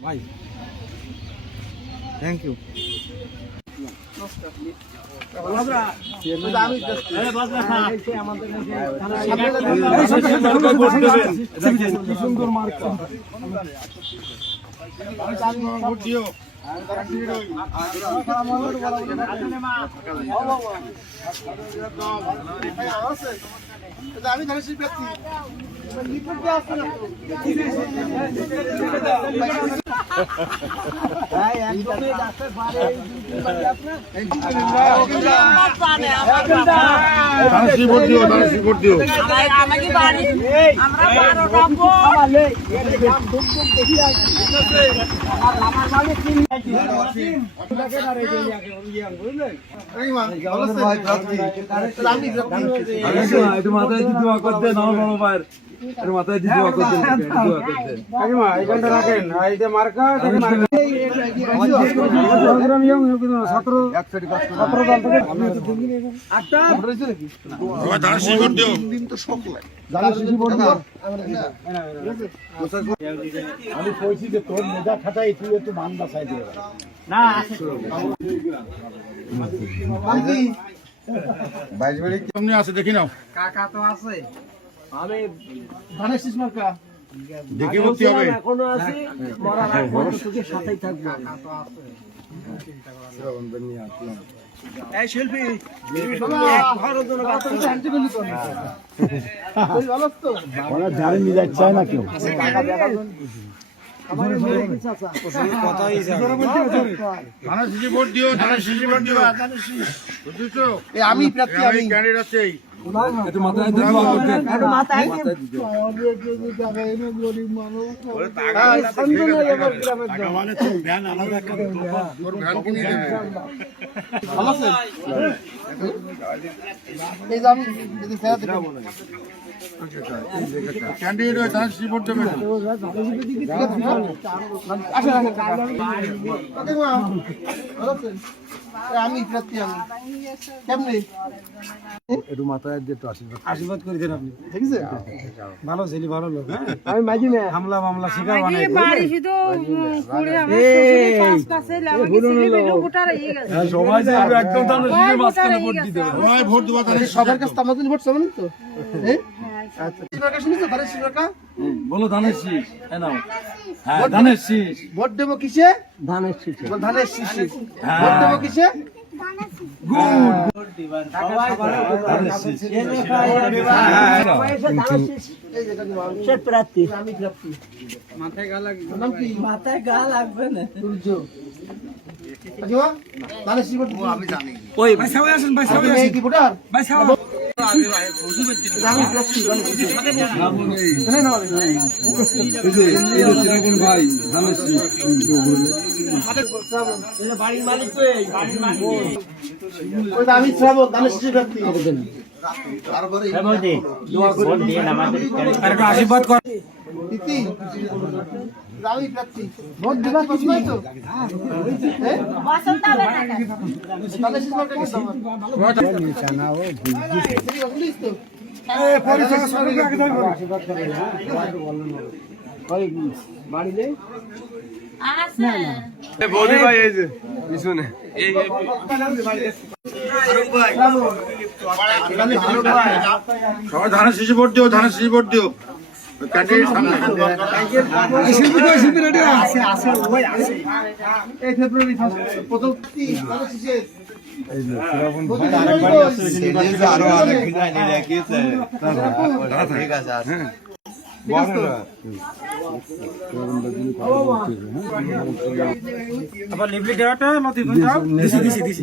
ভাই। Thank you সুন্দর মার্কা আমি ধানের ব্যক্তি আমি মাথায় দোয়া করতে নাও বড় ভাইয়ের একটু মাথায় দিয়ে দোয়া করতে দোয়া করতে কাকিমা এখানটা রাখেন আর এটা মার্কা এটা মার্কা সংগ্রাম ইয়ং ছাত্র ছাত্র দল থেকে আটটা সবাই ধানের ভোট দিও জানা শিশু ভোট দিও। আমি কইছি যে তোর মেজা খাটাই তুই একটু মান বাসাই দিয়ে সামনে আছে দেখি নাও কাকা তো আছে আমি ধানের শীষ মার্কা। দেখে ভর্তি হবে। এখনও আছি মরার আগ পর্যন্ত তোকে সাথেই থাকব। এই শিল্পী ঘরের জন্য কাজ করছে। ভালো তো। ওরা জানে নিয়ে যাচ্ছে না কেউ? এই আমি প্রার্থী আমি আমি। ক্যান্ডিডেট আছি। একটু মাথায় দিয়ে দোয়া করতে মাথায় তোর ভ্যান কিনে দেবে ভালো আছেন এই যে আমি যদি ফেরাতে ক্যান্ডিডেট হয়ে দেবে আসেন আসেন ভালো আমি প্রার্থী আমি কেমনে একটু মাথায় একটু আশীর্বাদ আশীর্বাদ করে দেন আপনি। ঠিক আছে? ভালো ছেলে ভালো লোক আমি মাঝি না। হামলা মামলা শিকার বানাই। বাড়ি শুধু করে আমার শ্বশুরের পাঁচ কাছে আমাকে ছেলে পেলে ভোটার গেছে। সবাই যে একদম তাহলে সবাই মাঝখানে ভোটার ভোট হয়ে দিতে সবার কাছে তো আমাদের ভোট সমান তো। হ্যাঁ। আচ্ছা ধানের বলো ধানের শীষ হ্যাঁ ধানের শীষ ভোট দেবো কিসে? ধানের শীষ ধানের শীষে হ্যাঁ। ভোট দেবো কিসে? ধানের শীষ এই যে কাকিমা আমি সে প্রার্থী। আমি প্রার্থী। নাম কি? মাথায় গা লাগবে না। সূর্য। দিবো আমি জানি। ওই ভাই সবাই আসেন ভাই আপনি মেয়ে কি ভোটার? ভাই সবাই। ভাই ধানের শীষ আমি শ্রাবণ ধানের শীষ প্রার্থী আশীর্বাদ কর আমি প্রার্থী ভোট দিবা কিছু? নাই তো হ্যাঁ শুনিস তো সবাই ধানের শিশি ভোট দিও ধানের শিশি ভোট দিও। ক্যান্ডিডেট সামনে এই ফেব্রুয়ারি প্রথম কি ধানের আবার লিভলি দেওয়াটা মতি দিছি দিছি দিছি।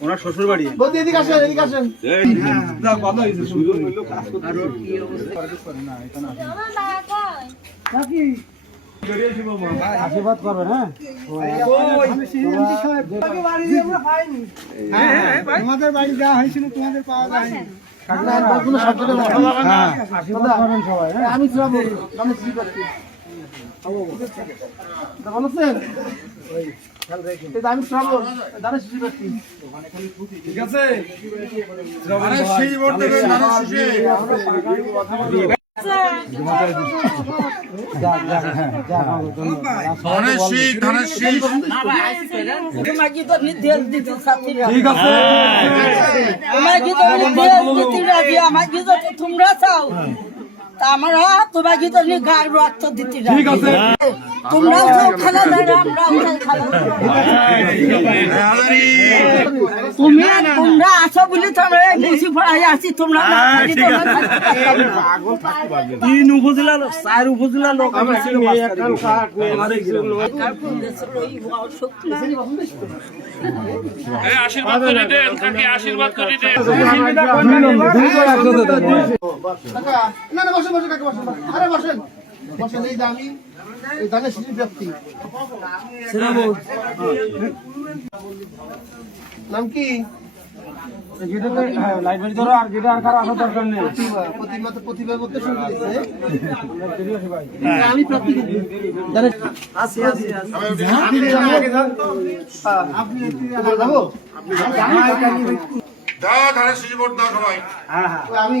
ওনার শ্বশুর বাড়ি। এদিকে আসেন এদিকে আসেন। আশীর্বাদ করবেন হ্যাঁ? তোমাদের বাড়ি যাওয়া হয়েছিল তোমাদের পাওয়া যায়নি। হ্যাঁ হ্যাঁ আমি ঠিক আছে ধানের হ্যাঁ যাক আমাকে ধন্যবাদ ধানের শীষ। ধানের শীষ তোমাকে তো নির্দেশ দিতে ছাত্রীরা ঠিক আছে। তোমাকে তো নির্দেশ দিতে রাজি আমাকে তো তোমরা চাও? আমরা তোমাকে তো নি গার রক্ত দিতে রাজি ঠিক আছে। তোমরা চাও খেলা দাঁড়া আমরা খেলা হাজারি তুমি তোমরা আসো বলে তো আমরা বেশি পড়াই আসছি তোমরা না থাকি তোমরা তিন উপজেলা চার উপজেলা লোক আমার ছিল আশীর্বাদ করে দেন কাকে আশীর্বাদ করে দেন। না না বসেন বসেন কাকা বসেন? আরে বসেন। বসেন এই আমি এই ধানের শীষ ব্যক্তি। নাম কি? লাইব্রেরি ধরো আর গিটার আর কারও দরকার নেই। প্রতিভা প্রতিভা তো প্রতিভা করতে শুরু আমি প্রাপ্তি ধানের আসি আসি আপনি আমি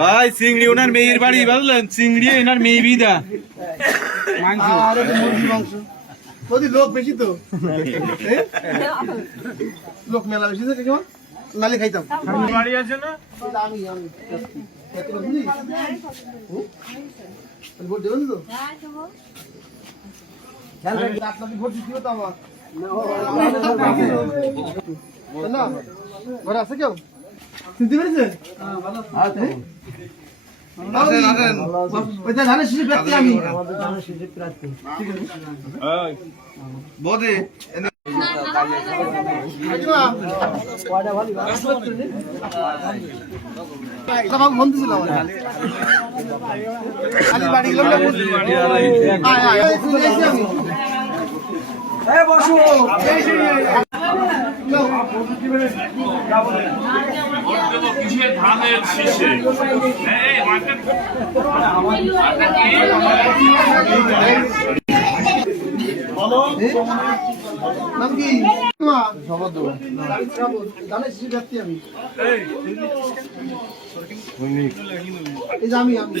ভাই। চিংড়ি ওনার মেয়ের বাড়ি বুঝলেন? চিংড়ি এনার মেয়ে বিদা। আর এই মুরগি লোক বেশি তো। লোক মেলা বেশি তো নালে খাইতাম। বাড়ি আছে না? আমি আমি ভোট দেবেন তো আপনাকে ভোট দিতে হবে। তো আমার না ঘরে আছে কেউ? চিনতে আমি। বোধে কাকিমা ধানের শীষে নাম কি আমি আমি।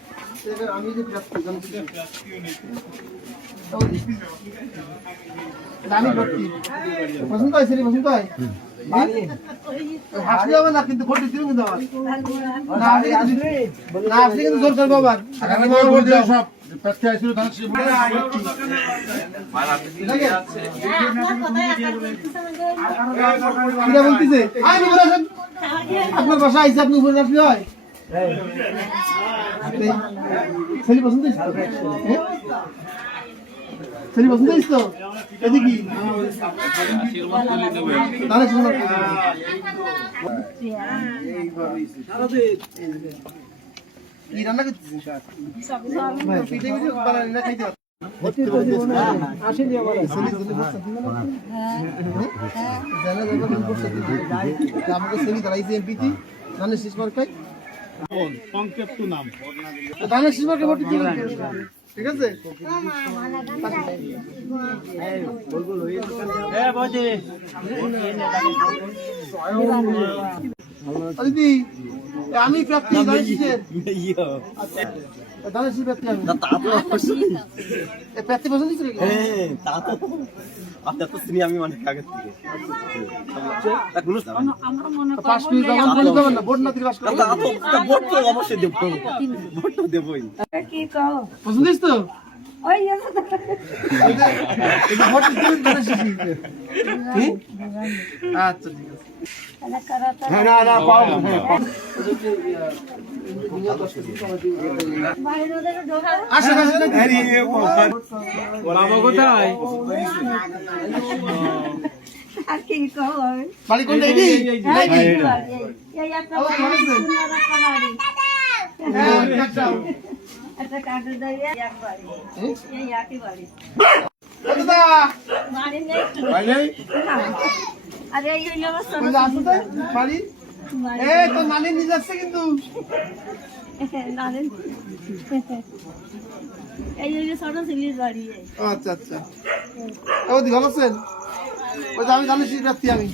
আমি যে প্রার্থী জানতে চাই। এটা আমি প্রার্থী পছন্দ হয় ছেলে পছন্দ হয় হাসলে হবে না কিন্তু ভোট দিতে কিন্তু আমার না আসলে কিন্তু- না আসলে কিন্তু জোর করব আবার। আগামী বার ভোট দিও সব প্রার্থী আসছিল ধানের শীষ ভোট ঠিক আছে? কিরা বলতেছে? আয় উপরে আসেন আপনার বাসা আইসে আপনি উপরে হয়। ছেলে পছন্দ? ছেলে পছন্দ হয়েছে তো এদিকে ধানের শীষ মার্কা কি রান্না করছিস পিঠে পিঠে বানালি না খাইতে আমাকে শ্রেণি দাঁড়াইছে এমপিটি ধানের শীষ মার্কায়। সংক্ষেপ্ত নাম। ধানের শীষ ভোট দিবেন ঠিক আছে? দিদি আমি প্রাপ্তি ধানের প্রাপ্তি আমি এ প্রাপ্তি পছন্দ ছিল মনে পছন্দ হয়েছে তো? ওই এই যে ভোট দিবেন ধানের শীষ কি? আচ্ছা ঠিক আছে। বাবা কোথায় আর বাড়ি কোনটা এই একটা বাড়ি। এই বাড়ি তো নানি নিয়ে যাচ্ছে কিন্তু। এই হইল ছোট ছেলের বাড়ি। আচ্ছা আচ্ছা। ও দি ভালো আছেন? ওই যে আমি জানি শীত আমি।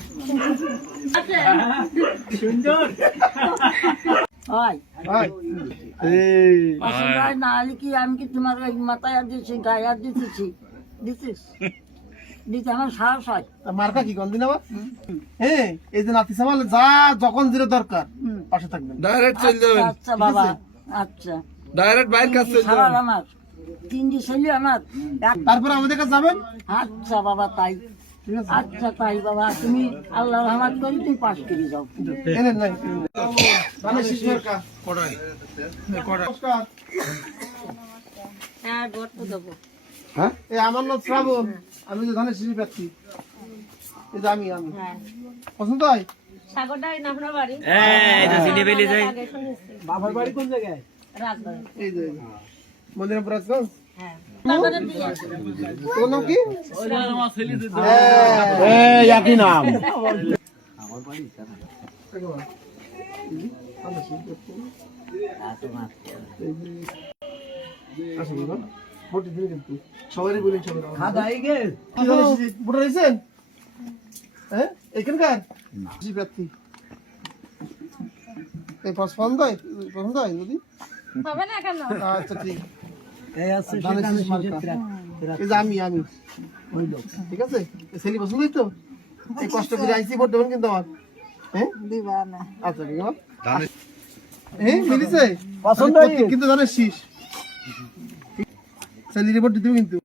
পছন্দ হয় না হলে কি আমি কি তোমার মাথায় আর দিচ্ছি গায়ে আর দিতেছি দিছিস? দিতে আমার সাহস হয়। মার্কা কি কোন দিন আবার? হ্যাঁ এই যে নাতি সামাল যা যখন যেটা দরকার পাশে থাকবেন। ডাইরেক্ট চলে যাবেন। আচ্ছা বাবা আচ্ছা। ডাইরেক্ট বাইরের কাছে চলে যাবেন। আমার তিনটি ছেলে আমার। তারপরে আমাদের কাছে যাবেন? আচ্ছা বাবা তাই। ঠিক আছে। আচ্ছা তাই বাবা তুমি আল্লাহ রহমান করি তুমি পাশ করে যাও। হ্যাঁ হ্যাঁ আমার নাম শ্রাবণ। আমি যে ধানের প্রার্থী। এই যে আমি আমি। হ্যাঁ। পছন্দ হয় সাগরটা বাবার বাড়ি কোন জায়গায়? এই যে মদিনাপুর রাজগঞ্জ হ্যাঁ। নাম নাম। ভোট দিন কিন্তু সবারই বলি সবাই। খাদা এই গে। ভোট রয়েছেন হ্যাঁ? এখানকার? জি। প্রার্থী। এই পছন্দ হয় পছন্দ হয় যদি হবে না কেন? আচ্ছা ঠিক। এই আছে এই আমি আমি। ঠিক আছে? ছেলে পছন্দ হইতো? এই কষ্ট করে আইসি ভোট দেবেন কিন্তু আমার। হ্যাঁ? দিবা না আচ্ছা ঠিক আছে। হ্যাঁ মিলিছে? পছন্দ কিন্তু ধানের শীষ। ছেলে রিপোর্ট দিতে হবে কিন্তু